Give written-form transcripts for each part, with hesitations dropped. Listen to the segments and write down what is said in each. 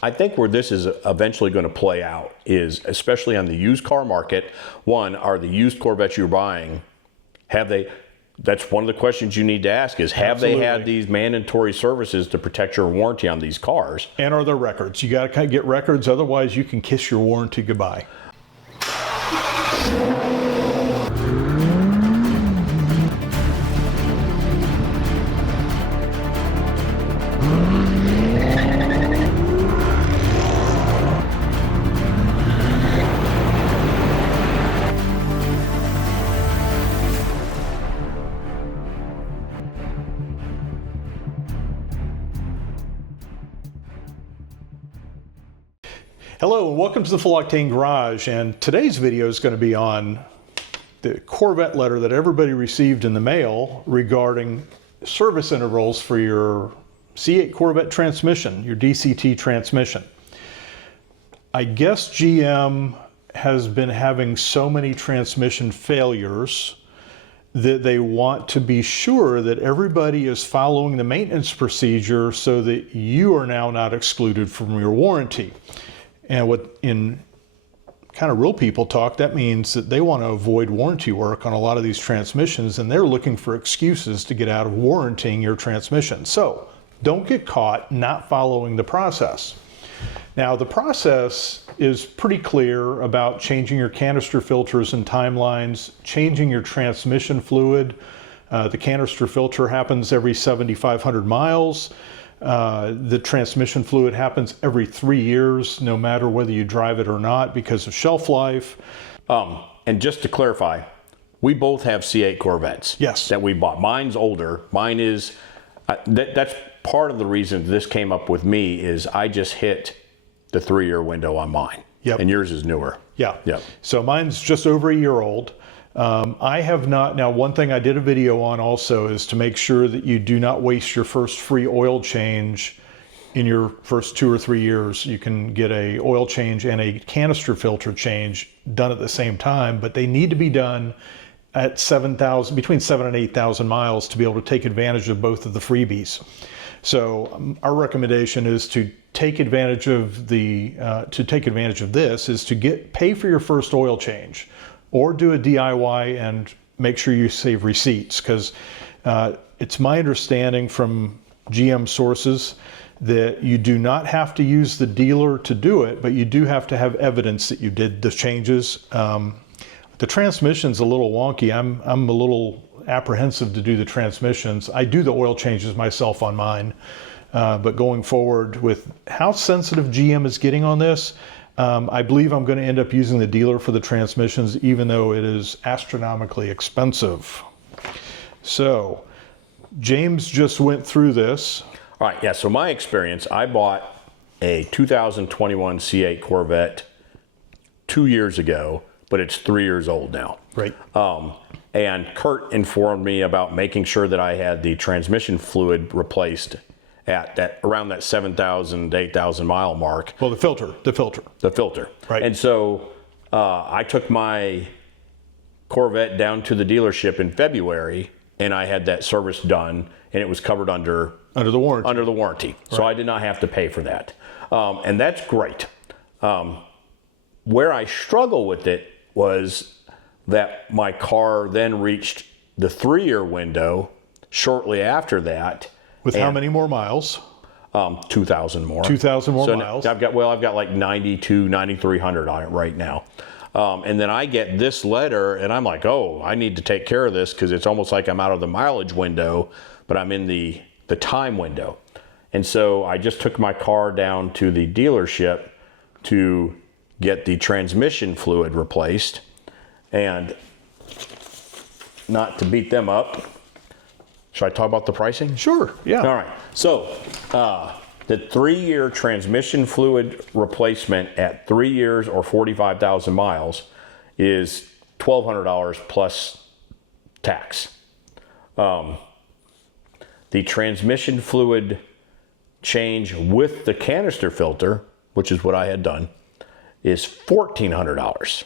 I think where this is eventually going to play out is, especially on the used car market, one, are the used Corvettes you're buying, that's one of the questions you need to ask is, have Absolutely. they had these mandatory services to protect your warranty on these cars? And are there records? You got to kind of get records, otherwise you can kiss your warranty goodbye. Hello and welcome to the Full Octane Garage, and today's video is going to be on the Corvette letter that everybody received in the mail regarding service intervals for your C8 Corvette transmission, your DCT transmission. I guess GM has been having so many transmission failures that they want to be sure that everybody is following the maintenance procedure so that you are now not excluded from your warranty. And what in kind of real people talk, that means that they want to avoid warranty work on a lot of these transmissions, and they're looking for excuses to get out of warranting your transmission. So don't get caught not following the process. Now the process is pretty clear about changing your canister filters and timelines, changing your transmission fluid. The canister filter happens every 7,500 miles. The transmission fluid happens every 3 years, no matter whether you drive it or not, because of shelf life. And just to clarify, we both have C8 Corvettes. Yes. That we bought. Mine's older. Mine is, that's part of the reason this came up with me is I just hit the 3-year window on mine. Yep. And yours is newer. Yeah. Yep. So mine's just over a year old. I have not, now one thing I did a video on also is to make sure that you do not waste your first free oil change in your first 2 or 3 years. You can get a oil change and a canister filter change done at the same time, but they need to be done at between 7,000 and 8,000 miles to be able to take advantage of both of the freebies. So our recommendation is to take advantage of this is to pay for your first oil change, or do a DIY and make sure you save receipts, because it's my understanding from GM sources that you do not have to use the dealer to do it, but you do have to have evidence that you did the changes. The transmission's a little wonky. I'm a little apprehensive to do the transmissions. I do the oil changes myself on mine, but going forward with how sensitive GM is getting on this, I believe I'm going to end up using the dealer for the transmissions, even though it is astronomically expensive. So James just went through this. All right, yeah, so my experience, I bought a 2021 C8 Corvette 2 years ago, but it's 3 years old now. Right. And Kurt informed me about making sure that I had the transmission fluid replaced at around that 7,000 to 8,000 mile mark. Well, the filter. Right. And so I took my Corvette down to the dealership in February, and I had that service done, and it was covered under the warranty. Right. So I did not have to pay for that, and that's great. Where I struggle with it was that my car then reached the 3-year window shortly after that. With how many more miles? 2,000 more. 2,000 more miles. I've got like 9,300 on it right now. And then I get this letter and I'm like, oh, I need to take care of this because it's almost like I'm out of the mileage window, but I'm in the time window. And so I just took my car down to the dealership to get the transmission fluid replaced. And not to beat them up, should I talk about the pricing? Sure, yeah. All right, so the 3-year transmission fluid replacement at 3 years or 45,000 miles is $1,200 plus tax. The transmission fluid change with the canister filter, which is what I had done, is $1,400.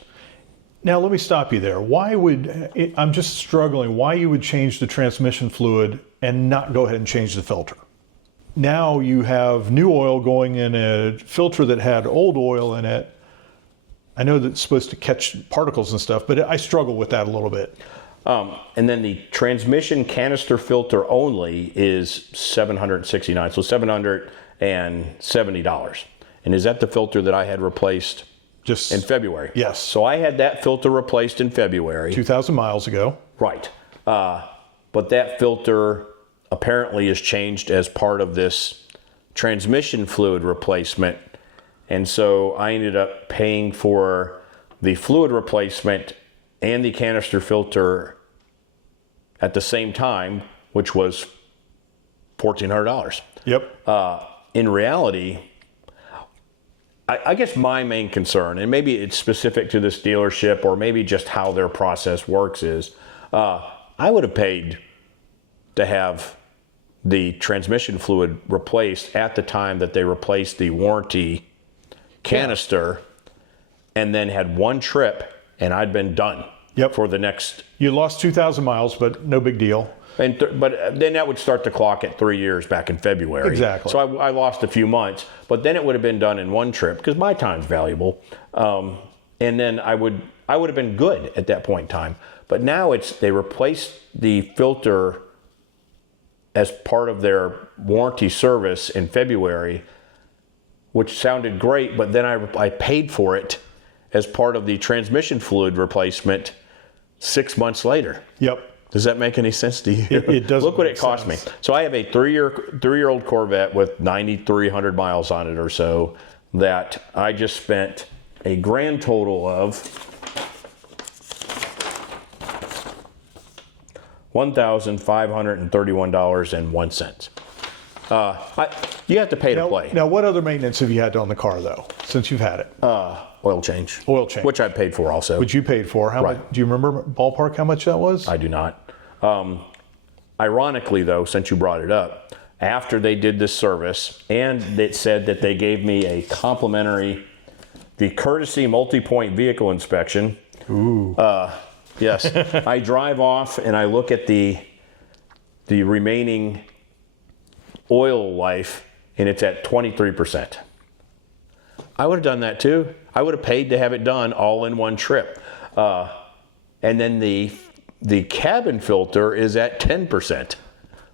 Now let me stop you there. I'm just struggling, why you would change the transmission fluid and not go ahead and change the filter? now you have new oil going in a filter that had old oil in it. I know that it's supposed to catch particles and stuff, but I struggle with that a little bit. And then the transmission canister filter only is $769, so $770. And is that the filter that I had replaced Just in February? Yes. So I had that filter replaced in February. 2,000 miles ago. Right. But that filter apparently is changed as part of this transmission fluid replacement. And so I ended up paying for the fluid replacement and the canister filter at the same time, which was $1,400. Yep. In reality, I guess my main concern, and maybe it's specific to this dealership or maybe just how their process works, is I would have paid to have the transmission fluid replaced at the time that they replaced the warranty canister, and then had one trip and I'd been done. Yep. For the next. You lost 2,000 miles, but no big deal. But then that would start the clock at 3 years back in February. Exactly. So I lost a few months, but then it would have been done in one trip because my time's valuable. And then I would have been good at that point in time. But now they replaced the filter as part of their warranty service in February, which sounded great, but then I paid for it as part of the transmission fluid replacement 6 months later. Yep. Does that make any sense to you? It doesn't. Look what it cost me. So I have a three-year-old Corvette with 9,300 miles on it or so that I just spent a grand total of $1,531.01. You have to pay to play. Now, what other maintenance have you had on the car, though, since you've had it? Oil change. Oil change. Which I paid for also. Which you paid for. How Right. much? Do you remember ballpark how much that was? I do not. Ironically, though, since you brought it up, after they did this service, and it said that they gave me a complimentary, the courtesy multi-point vehicle inspection. Ooh. Yes. I drive off and I look at the remaining oil life, and it's at 23%. I would have done that too. I would have paid to have it done all in one trip. And then the cabin filter is at 10%,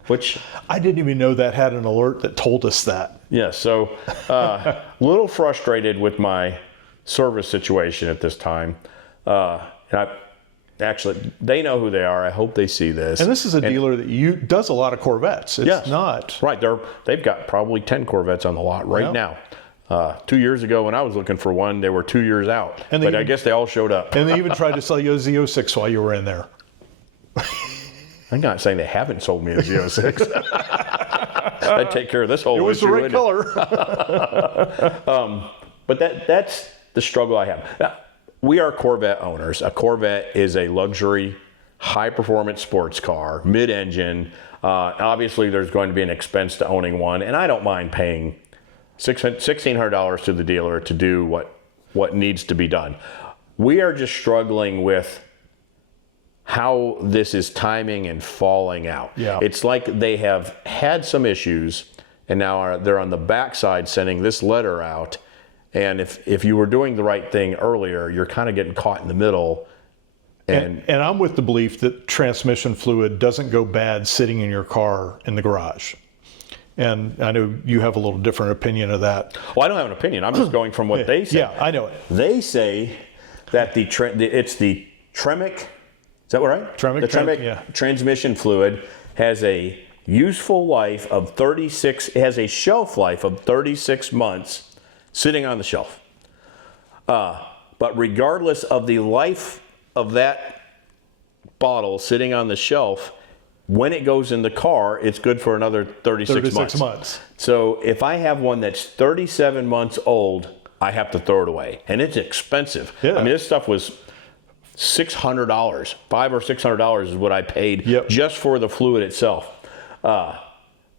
which I didn't even know that had an alert that told us that. yeah. So a little frustrated with my service situation at this time. Actually, they know who they are. I hope they see this. And this is a dealer that does a lot of Corvettes. It's Yes. not. Right. They've got probably 10 Corvettes on the lot right now. 2 years ago when I was looking for one, they were 2 years out. But I guess they all showed up. And they even tried to sell you a Z06 while you were in there. I'm not saying they haven't sold me a Z06. I'd take care of this whole issue. It was the right wouldn't color. But that's the struggle I have. Now, we are Corvette owners. A Corvette is a luxury, high-performance sports car, mid-engine. Obviously, there's going to be an expense to owning one, and I don't mind paying $1,600 to the dealer to do what needs to be done. We are just struggling with how this is timing and falling out. Yeah. It's like they have had some issues, and now they're on the backside sending this letter out. And if you were doing the right thing earlier, you're kind of getting caught in the middle. And I'm with the belief that transmission fluid doesn't go bad sitting in your car in the garage. And I know you have a little different opinion of that. Well, I don't have an opinion. I'm just going from what they say. Yeah, I know it. They say that it's the Tremec, is that right? Tremec, the Tremec yeah. transmission fluid has a useful life of 36, it has a shelf life of 36 months sitting on the shelf. But regardless of the life of that bottle sitting on the shelf, when it goes in the car, it's good for another 36 months. So if I have one that's 37 months old, I have to throw it away. And it's expensive. Yeah. I mean, this stuff was $600. $500 or $600 is what I paid just for the fluid itself. But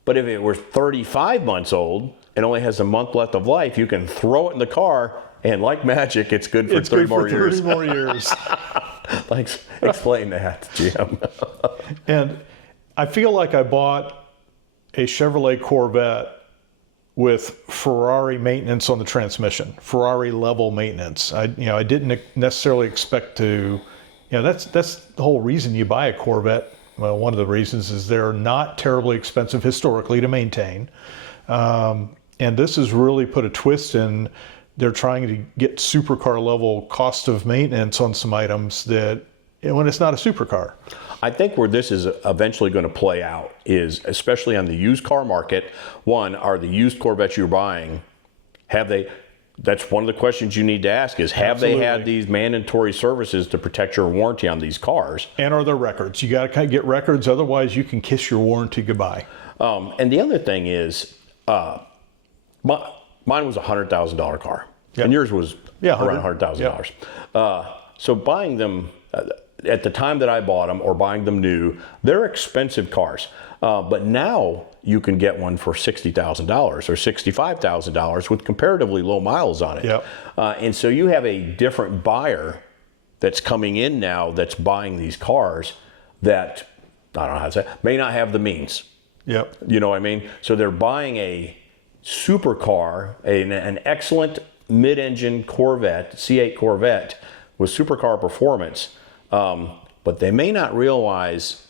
if it were 35 months old and only has a month left of life, you can throw it in the car, and like magic, it's good for 3 more years. 3 more years. Explain that, Jim. And I feel like I bought a Chevrolet Corvette with Ferrari maintenance on the transmission, Ferrari level maintenance. I didn't necessarily expect to, that's the whole reason you buy a Corvette. Well, one of the reasons is they're not terribly expensive historically to maintain. And this has really put a twist in, they're trying to get supercar level cost of maintenance on some items that, when it's not a supercar. I think where this is eventually going to play out is, especially on the used car market, one, are the used Corvettes you're buying, that's one of the questions you need to ask is, have Absolutely. they had these mandatory services to protect your warranty on these cars? And are there records? You got to kind of get records, otherwise you can kiss your warranty goodbye. And the other thing is, mine was a $100,000 car, Yep. and yours was around $100,000. Yep. So buying them at the time that I bought them, or buying them new, they're expensive cars. But now you can get one for $60,000 or $65,000 with comparatively low miles on it. Yep. And so you have a different buyer that's coming in now that's buying these cars that, I don't know how to say, may not have the means. Yep. You know what I mean? So they're buying a supercar, an excellent mid-engine Corvette, C8 Corvette with supercar performance, but they may not realize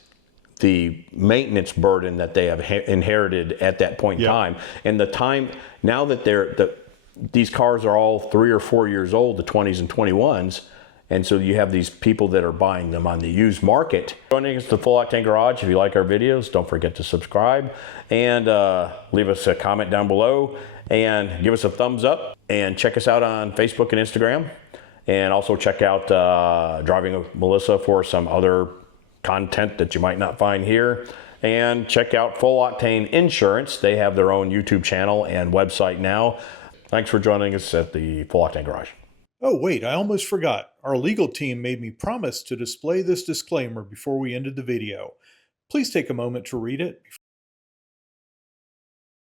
the maintenance burden that they have inherited at that point in time. And the time, now that these cars are all 3 or 4 years old, the 20s and 21s, and so you have these people that are buying them on the used market. Joining us at the Full Octane Garage. If you like our videos, don't forget to subscribe and leave us a comment down below and give us a thumbs up, and check us out on Facebook and Instagram, and also check out Driving with Melissa for some other content that you might not find here, and check out Full Octane Insurance. They have their own YouTube channel and website now. Thanks for joining us at the Full Octane Garage. Oh, wait, I almost forgot. Our legal team made me promise to display this disclaimer before we ended the video. Please take a moment to read it